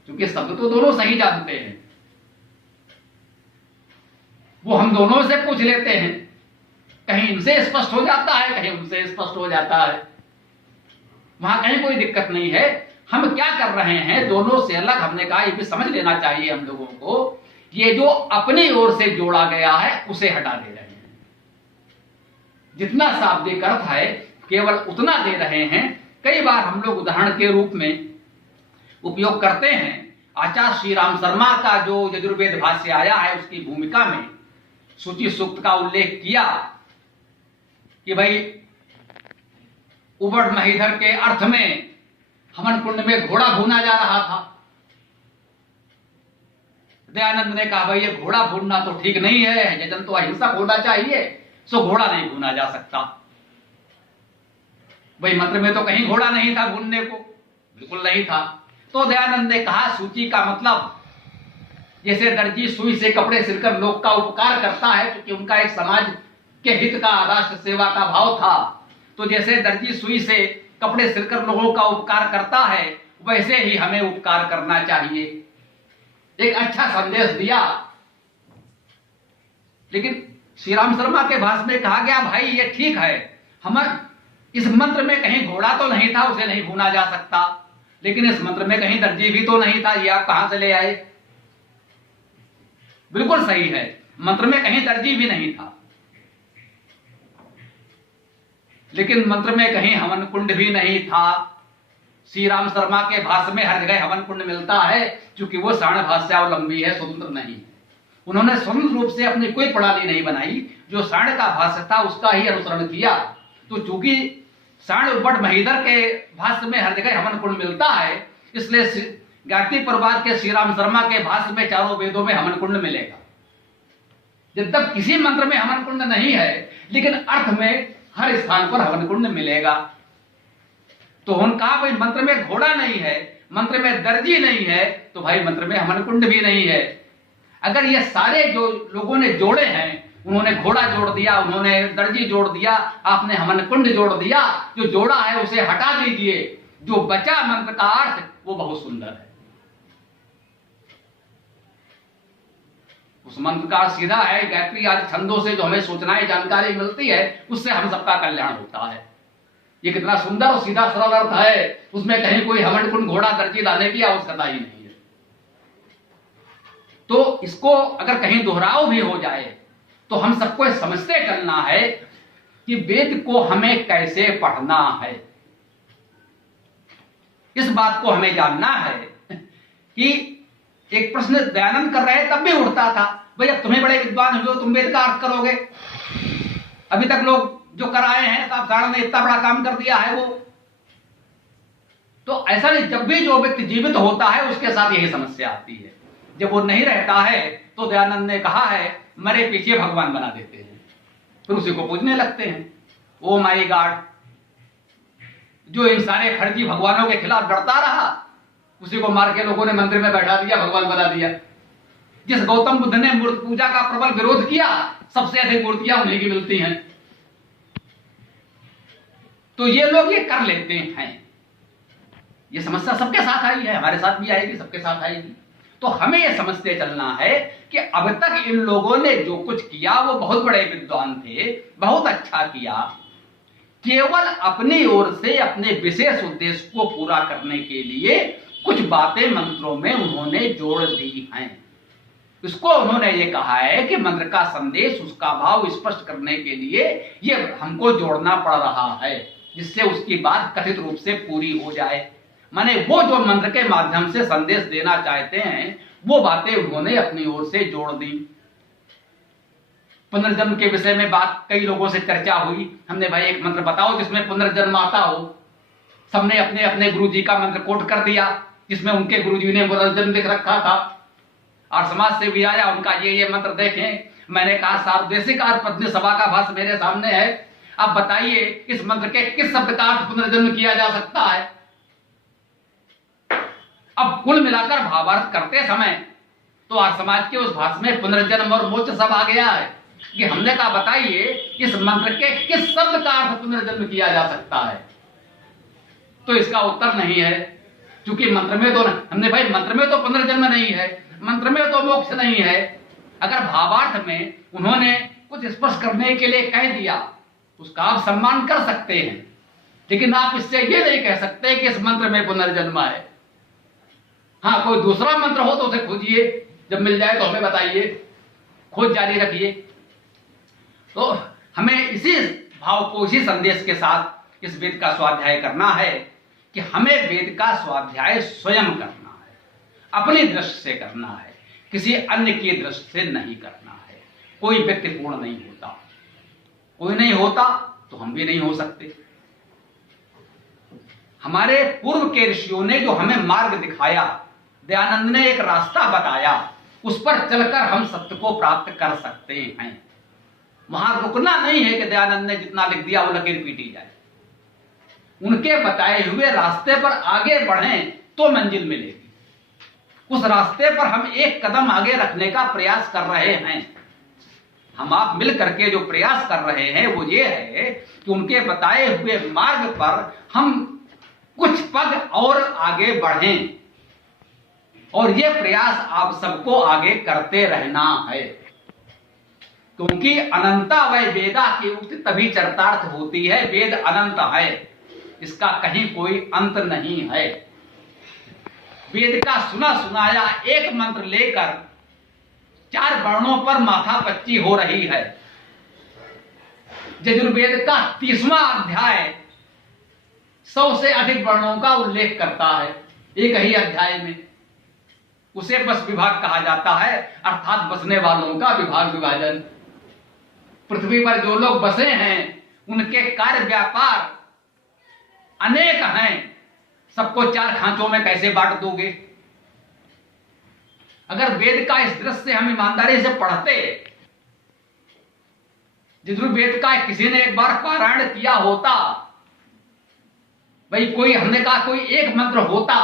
क्योंकि शब्द तो दोनों सही जानते हैं। वो हम दोनों से पूछ लेते हैं, कहीं इनसे स्पष्ट हो जाता है, कहीं उनसे स्पष्ट हो जाता है, वहां कहीं कोई दिक्कत नहीं है। हम क्या कर रहे हैं, दोनों से अलग हमने कहा, ये भी समझ लेना चाहिए हम लोगों को, ये जो अपनी ओर से जोड़ा गया है उसे हटा दे रहे हैं। जितना शाब्दिक अर्थ है केवल उतना दे रहे हैं। कई बार हम लोग उदाहरण के रूप में उपयोग करते हैं। आचार्य श्री राम शर्मा का जो यजुर्वेद भाष्य आया है उसकी भूमिका में सूची सूक्त का उल्लेख किया कि भाई उबड़ महीधर के अर्थ में हवन कुंड में घोड़ा भूना जा रहा था। दयानंद ने कहा भाई ये घोड़ा भूनना तो ठीक नहीं है, यजन तो अहिंसक होना चाहिए, सो घोड़ा नहीं भूना जा सकता। भाई मंत्र में तो कहीं घोड़ा नहीं था भूनने को, बिल्कुल नहीं था। तो दयानंद ने कहा सूची का मतलब जैसे दर्जी सुई से कपड़े सिलकर लोग का उपकार करता है, क्योंकि उनका एक समाज के हित का राष्ट्र सेवा का भाव था, तो जैसे दर्जी सुई से कपड़े सिलकर लोगों का उपकार करता है वैसे ही हमें उपकार करना चाहिए। एक अच्छा संदेश दिया। लेकिन श्री राम शर्मा के भाष्य में कहा गया भाई ये ठीक है, हम इस मंत्र में कहीं घोड़ा तो नहीं था, उसे नहीं भूना जा सकता, लेकिन इस मंत्र में कहीं दर्जी भी तो नहीं था, ये आप कहां से ले आए? बिल्कुल सही है, मंत्र में कहीं दर्जी भी नहीं था, लेकिन मंत्र में कहीं हवन कुंड भी नहीं था। श्री राम शर्मा के भाष्य में हर जगह हवन कुंड मिलता है, क्योंकि वो सार्ण भाष्यावलंबी है, स्वतंत्र नहीं है। उन्होंने स्वतंत्र रूप से अपनी कोई प्रणाली नहीं बनाई, जो सार्ण का भाष्य था उसका ही अनुसरण किया। तो चूंकि सार्ण उपट महीधर के भाष्य में हर जगह हवन कुंड मिलता है, इसलिए गायत्री परिवार के श्री राम शर्मा के भाष्य में चारों वेदों में हवन कुंड मिलेगा। जब तक किसी मंत्र में हवन कुंड नहीं है, लेकिन अर्थ में हर स्थान पर हवन कुंड मिलेगा। तो उन्होंने कहा भाई मंत्र में घोड़ा नहीं है, मंत्र में दर्जी नहीं है, तो भाई मंत्र में हवन कुंड भी नहीं है। अगर ये सारे जो लोगों ने जोड़े हैं, उन्होंने घोड़ा जोड़ दिया, उन्होंने दर्जी जोड़ दिया, आपने हवन कुंड जोड़ दिया, जो जोड़ा है उसे हटा दीजिए, जो बचा मंत्र का अर्थ वो बहुत सुंदर है। उस मंत्र का सीधा है गायत्री आदि छंदों से जो हमें सूचनाएं जानकारी मिलती है, उससे हम सबका कल्याण होता है। ये कितना सुंदर और सीधा सरल अर्थ है, उसमें कहीं कोई हवन कुंड घोड़ा दर्जी लाने की आवश्यकता ही नहीं है। तो इसको अगर कहीं दोहराव भी हो जाए तो हम सबको समझते चलना है कि वेद को हमें कैसे पढ़ना है। इस बात को हमें जानना है कि एक प्रश्न दयानंद कर रहे तब भी उठता था, भैया तुम्हें बड़े विद्वान हो, तुम वेद का अर्थ करोगे। अभी तक लोग जो कराए हैं साहब सारण ने इतना बड़ा काम कर दिया है वो। तो ऐसा नहीं, जब भी जो व्यक्ति जीवित होता है उसके साथ यही समस्या आती है। जब वो नहीं रहता है तो दयानंद ने कहा है मरे पीछे भगवान बना देते हैं, फिर उसी को पूजने लगते हैं। ओ माय गॉड, जो इन सारे फर्जी भगवानों के खिलाफ डरता रहा उसी को मार के लोगों ने मंदिर में बैठा दिया, भगवान बना दिया। जिस गौतम बुद्ध ने मूर्ति पूजा का प्रबल विरोध किया, सबसे अधिक मूर्तियां उन्हीं की मिलती हैं। तो ये लोग ये कर लेते हैं। ये समस्या सबके साथ आई है, हमारे साथ भी आएगी, सबके साथ आएगी। तो हमें यह समझते चलना है कि अब तक इन लोगों ने जो कुछ किया वो बहुत बड़े विद्वान थे, बहुत अच्छा किया। केवल अपनी ओर से अपने विशेष उद्देश्य को पूरा करने के लिए कुछ बातें मंत्रों में उन्होंने जोड़ दी हैं। इसको उन्होंने ये कहा है कि मंत्र का संदेश, उसका भाव स्पष्ट करने के लिए ये हमको जोड़ना पड़ रहा है, जिससे उसकी बात कथित रूप से पूरी हो जाए। माने वो जो मंत्र के माध्यम से संदेश देना चाहते हैं वो बातें उन्होंने अपनी ओर से जोड़ दी। पुनर्जन्म के विषय में बात कई लोगों से चर्चा हुई। हमने भाई एक मंत्र बताओ जिसमें पुनर्जन्म आता हो। सबने अपने अपने गुरुजी का मंत्र कोट कर दिया, जिसमें उनके गुरुजी ने पुनर्जन्म लिख रखा था। और समाज से भी आया उनका ये मंत्र देखें। मैंने कहा सार्वदेशिक पत्नी सभा का भाष्य मेरे सामने है, अब बताइए इस मंत्र के किस शब्द का अर्थ पुनर्जन्म किया जा सकता है। अब कुल मिलाकर भावार्थ करते समय तो आज समाज के उस भाष्य में पुनर्जन्म और मोक्ष सब आ गया है कि हमने कहा बताइए इस मंत्र के किस शब्द का अर्थ पुनर्जन्म किया जा सकता है। तो इसका उत्तर नहीं है, क्योंकि मंत्र में तो हमने भाई मंत्र में तो पुनर्जन्म नहीं है, मंत्र में तो मोक्ष नहीं है। अगर भावार्थ में उन्होंने कुछ स्पष्ट करने के लिए कह दिया उसका आप सम्मान कर सकते हैं, लेकिन आप इससे ये नहीं कह सकते कि इस मंत्र में पुनर्जन्म है। हाँ, कोई दूसरा मंत्र हो तो उसे खोजिए, जब मिल जाए तो हमें बताइए, खोज जारी रखिए। तो हमें इसी भाव को इसी संदेश के साथ इस वेद का स्वाध्याय करना है कि हमें वेद का स्वाध्याय स्वयं करना है, अपनी दृष्टि से करना है, किसी अन्य की दृष्टि से नहीं करना है। कोई व्यक्ति पूर्ण नहीं होता, कोई नहीं होता तो हम भी नहीं हो सकते। हमारे पूर्व के ऋषियों ने जो हमें मार्ग दिखाया, दयानंद ने एक रास्ता बताया, उस पर चलकर हम सत्य को प्राप्त कर सकते हैं। वहां रुकना नहीं है कि दयानंद ने जितना लिख दिया वो लकीर पीटी जाए। उनके बताए हुए रास्ते पर आगे बढ़ें तो मंजिल मिलेगी। उस रास्ते पर हम एक कदम आगे रखने का प्रयास कर रहे हैं। हम आप मिल करके जो प्रयास कर रहे हैं वो ये है कि उनके बताए हुए मार्ग पर हम कुछ पग और आगे बढ़ें, और ये प्रयास आप सबको आगे करते रहना है, क्योंकि अनंता वै वेदा की उक्ति तभी चरितार्थ होती है। वेद अनंत है, इसका कहीं कोई अंत नहीं है। वेद का सुना सुनाया एक मंत्र लेकर 4 वर्णों पर माथापच्ची हो रही है। यजुर्वेद का 30वां अध्याय 100 से अधिक वर्णों का उल्लेख करता है एक ही अध्याय में। उसे बस विभाग कहा जाता है, अर्थात बसने वालों का विभाग विभाजन। पृथ्वी पर जो लोग बसे हैं उनके कार्य व्यापार अनेक हैं, सबको 4 खांचों में कैसे बांट दोगे? अगर वेद का इस दृष्टि से हम ईमानदारी से पढ़ते, यजुर्वेद का किसी ने एक बार पारायण किया होता, भाई कोई हमने कहा कोई एक मंत्र होता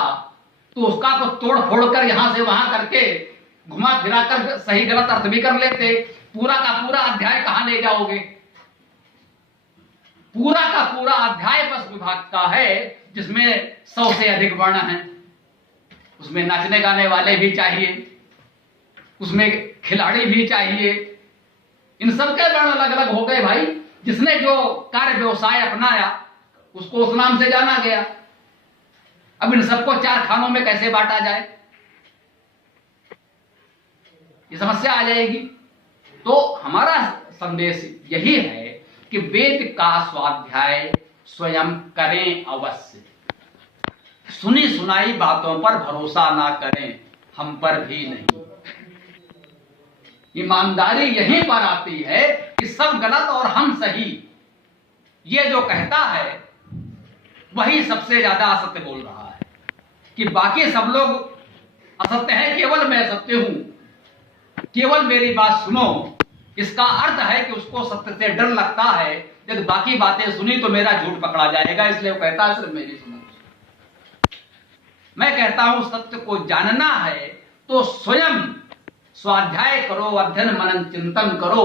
तो उसका को तोड़ फोड़ कर यहां से वहां करके घुमा फिरा कर सही गलत अर्थ भी कर लेते। पूरा का पूरा अध्याय कहां ले जाओगे? पूरा का पूरा अध्याय बस विभाग का है, जिसमें 100 से अधिक वर्ण हैं। उसमें नाचने गाने वाले भी चाहिए, उसमें खिलाड़ी भी चाहिए। इन सबके वर्ण अलग अलग हो गए भाई। जिसने जो कार्य व्यवसाय अपनाया उसको उस नाम से जाना गया। अब इन सबको 4 खानों में कैसे बांटा जाए? ये समस्या आ जाएगी। तो हमारा संदेश यही है कि वेद का स्वाध्याय स्वयं करें अवश्य। सुनी सुनाई बातों पर भरोसा ना करें, हम पर भी नहीं। ईमानदारी यहीं पर आती है कि सब गलत और हम सही। ये जो कहता है वही सबसे ज्यादा असत्य बोल रहा है, कि बाकी सब लोग असत्य हैं, केवल मैं सत्य हूं, केवल मेरी बात सुनो। इसका अर्थ है कि उसको सत्य से डर लगता है, यदि बाकी बातें सुनी तो मेरा झूठ पकड़ा जाएगा, इसलिए वो कहता है सिर्फ मेरी सुनो। मैं कहता हूं सत्य को जानना है तो स्वयं स्वाध्याय करो, अध्ययन मनन चिंतन करो,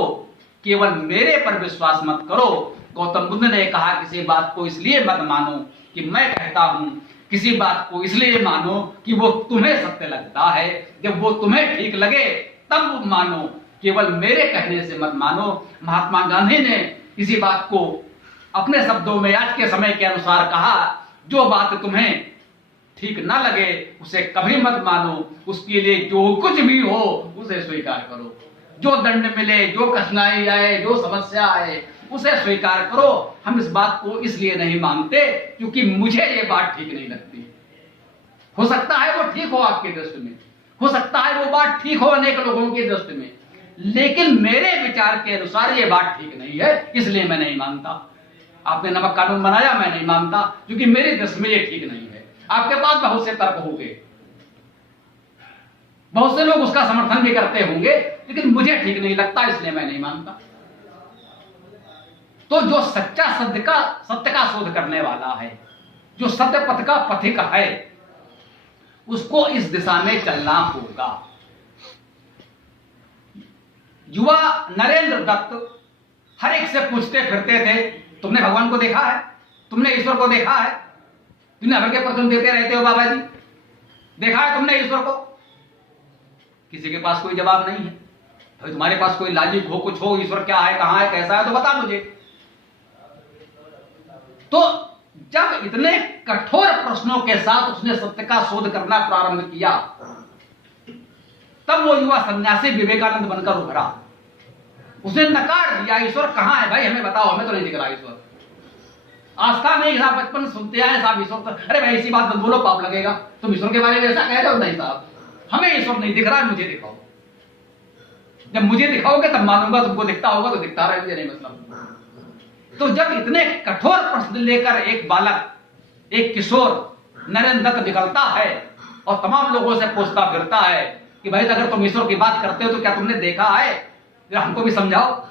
केवल मेरे पर विश्वास मत करो। गौतम बुद्ध ने कहा किसी बात को इसलिए मत मानो कि मैं कहता हूं, किसी बात को इसलिए मानो कि वो तुम्हें सत्य लगता है। जब वो तुम्हें ठीक लगे तब मानो, केवल मेरे कहने से मत मानो। महात्मा गांधी ने इसी बात को अपने शब्दों में आज के समय के अनुसार कहा, जो बात तुम्हें ठीक ना लगे उसे कभी मत मानो, उसके लिए जो कुछ भी हो उसे स्वीकार करो। जो दंड मिले, जो कठिनाई आए, जो समस्या आए, उसे स्वीकार करो। हम इस बात को इसलिए नहीं मानते क्योंकि मुझे ये बात ठीक नहीं लगती। हो सकता है वो ठीक हो आपकी दृष्टि में, हो सकता है वो बात ठीक हो अनेक लोगों की दृष्टि में, लेकिन मेरे विचार के अनुसार ये बात ठीक नहीं है, इसलिए मैं नहीं मानता। आपने नमक कानून बनाया, मैं नहीं मानता क्योंकि मेरी दृष्टि में ये ठीक नहीं है। आपके पास बहुत से तर्क होंगे, बहुत से लोग उसका समर्थन भी करते होंगे, लेकिन मुझे ठीक नहीं लगता, इसलिए मैं नहीं मानता। तो जो सच्चा सत्य का शोध करने वाला है, जो सत्य पथ का पथिक है, उसको इस दिशा में चलना होगा। युवा नरेंद्र दत्त हर एक से पूछते फिरते थे, तुमने भगवान को देखा है? तुमने ईश्वर को देखा है? दुनिया भर के प्रश्न देते रहते हो बाबा जी, देखा है तुमने ईश्वर को? किसी के पास कोई जवाब नहीं है। भाई तुम्हारे पास कोई लॉजिक हो, कुछ हो, ईश्वर क्या है, कहां है, कैसा है, तो बता मुझे। तो जब इतने कठोर प्रश्नों के साथ उसने सत्य का शोध करना प्रारंभ किया, तब वो युवा सन्यासी विवेकानंद बनकर उभरा। उसने नकार दिया, ईश्वर कहाँ है भाई, हमें बताओ, हमें तो नहीं दिख रहा ईश्वर। आस्था नहीं, साहब बचपन सुनते आए साहब ईश्वर तो, अरे भाई ऐसी बात मत बोलो पाप लगेगा, तुम ईश्वर के बारे में ऐसा कह रहे हो। नहीं साहब, हमें ईश्वर नहीं दिख रहा है, मुझे दिखाओ। जब मुझे दिखाओगे तब मानूंगा, तुमको दिखता होगा तो दिखता रहे, मुझे नहीं मतलब। तो जब इतने कठोर प्रश्न लेकर एक बालक, एक किशोर नरेंद्र दत्त निकलता है और तमाम लोगों से पूछता फिरता है कि भाई अगर तुम ईश्वर की बात करते हो तो क्या तुमने देखा है, जरा हमको भी समझाओ।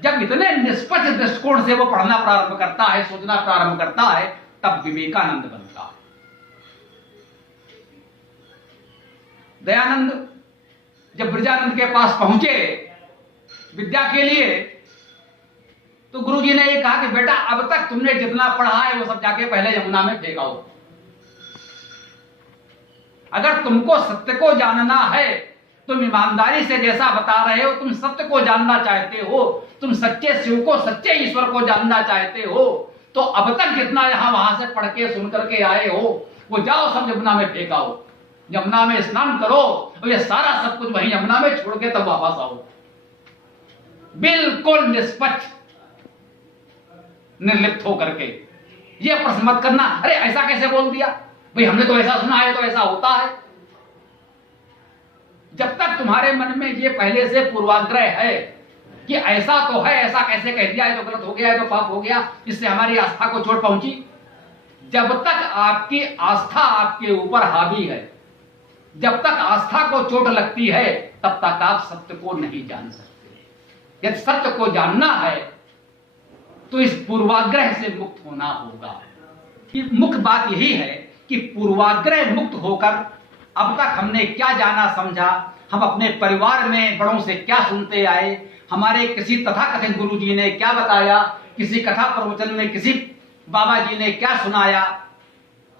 जब इतने निष्पक्ष दृष्टिकोण से वो पढ़ना प्रारंभ करता है, सोचना प्रारंभ करता है, तब विवेकानंद बनता है। दयानंद जब ब्रजानंद के पास पहुंचे विद्या के लिए, तो गुरुजी ने ये कहा कि बेटा अब तक तुमने जितना पढ़ा है वो सब जाके पहले यमुना में फेंकाओ। अगर तुमको सत्य को जानना है, तुम ईमानदारी से जैसा बता रहे हो, तुम सत्य को जानना चाहते हो, तुम सच्चे शिव को, सच्चे ईश्वर को जानना चाहते हो, तो अब तक जितना यहां वहां से पढ़ के सुन करके आए हो वो जाओ सब यमुना में फेंकाओ, यमुना में स्नान करो और ये सारा सब कुछ वहीं यमुना में छोड़ के तब वापस आओ। बिल्कुल निष्पक्ष निर्लिप्त होकर के। ये प्रश्न मत करना, अरे ऐसा कैसे बोल दिया भाई, हमने तो ऐसा सुना है, तो ऐसा होता है। जब तक तुम्हारे मन में ये पहले से पूर्वाग्रह है कि ऐसा तो है, ऐसा कैसे कह दिया, है तो गलत हो गया, है तो पाप हो गया, इससे हमारी आस्था को चोट पहुंची, जब तक आपकी आस्था आपके ऊपर हावी है, जब तक आस्था को चोट लगती है, तब तक आप सत्य को नहीं जान सकते। यदि सत्य को जानना है तो इस पूर्वाग्रह से मुक्त होना होगा। मुख्य बात यही है कि पूर्वाग्रह मुक्त होकर अब तक हमने क्या जाना समझा, हम अपने परिवार में बड़ों से क्या सुनते आए, हमारे किसी तथाकथित गुरु जी ने क्या बताया, किसी कथा प्रवचन में किसी बाबा जी ने क्या सुनाया,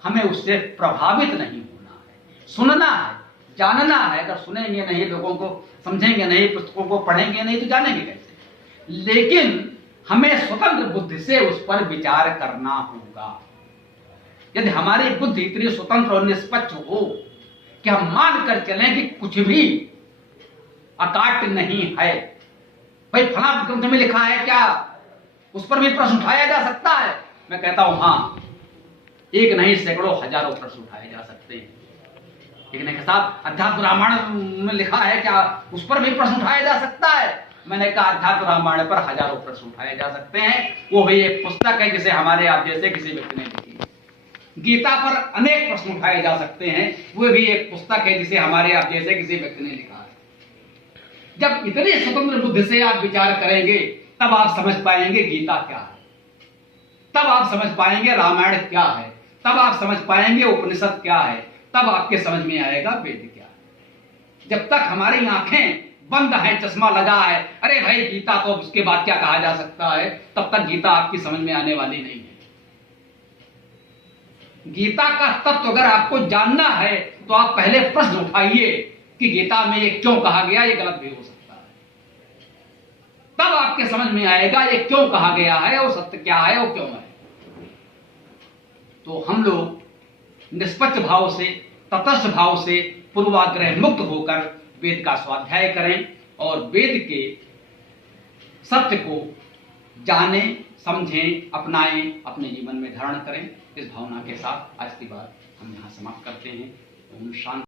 हमें उससे प्रभावित नहीं होना है। सुनना है, जानना है। अगर सुनेंगे नहीं, लोगों को समझेंगे नहीं, पुस्तकों को पढ़ेंगे नहीं, तो जानेंगे कैसे। लेकिन हमें स्वतंत्र बुद्धि से उस पर विचार करना होगा। यदि हमारी बुद्धि इतनी स्वतंत्र और निष्पक्ष हो कि हम मान कर चलें कि कुछ भी अकाट्य नहीं है, भाई फला ग्रंथ में लिखा है क्या, उस पर भी प्रश्न उठाया जा सकता है। मैं कहता हूं हाँ, एक नहीं सैकड़ों हजारों प्रश्न उठाए जा सकते हैं। एक नहीं साहब अध्यात्म रामायण में लिखा है क्या, उस पर भी प्रश्न उठाया जा सकता है। मैंने कहा अध्यात्म रामायण पर हजारों प्रश्न उठाए जा सकते हैं, वो भी एक पुस्तक है जिसे हमारे आप जैसे किसी व्यक्ति ने लिखी है। गीता पर अनेक प्रश्न उठाए जा सकते हैं, वो भी एक पुस्तक है जिसे हमारे आप जैसे किसी व्यक्ति ने लिखा है। जब इतनी स्वतंत्र बुद्धि से आप विचार करेंगे तब आप समझ पाएंगे गीता क्या है, तब आप समझ पाएंगे रामायण क्या है, तब आप समझ पाएंगे उपनिषद क्या है, तब आपके समझ में आएगा वेद क्या है। जब तक हमारी आंखें बंद है, चश्मा लगा है, अरे भाई गीता तो उसके बाद क्या कहा जा सकता है, तब तक गीता आपकी समझ में आने वाली नहीं है। गीता का तत्व अगर आपको जानना है तो आप पहले प्रश्न उठाइए कि गीता में ये क्यों कहा गया, ये गलत भी हो सकता है। तब आपके समझ में आएगा ये क्यों कहा गया है और सत्य क्या है और क्यों है। तो हम लोग निष्पक्ष भाव से, तटस्थ भाव से, पूर्वाग्रह मुक्त होकर वेद का स्वाध्याय करें और वेद के सत्य को जानें, समझें, अपनाएं, अपने जीवन में धारण करें। इस भावना के साथ आज की बात हम यहाँ समाप्त करते हैं। ओम शांति।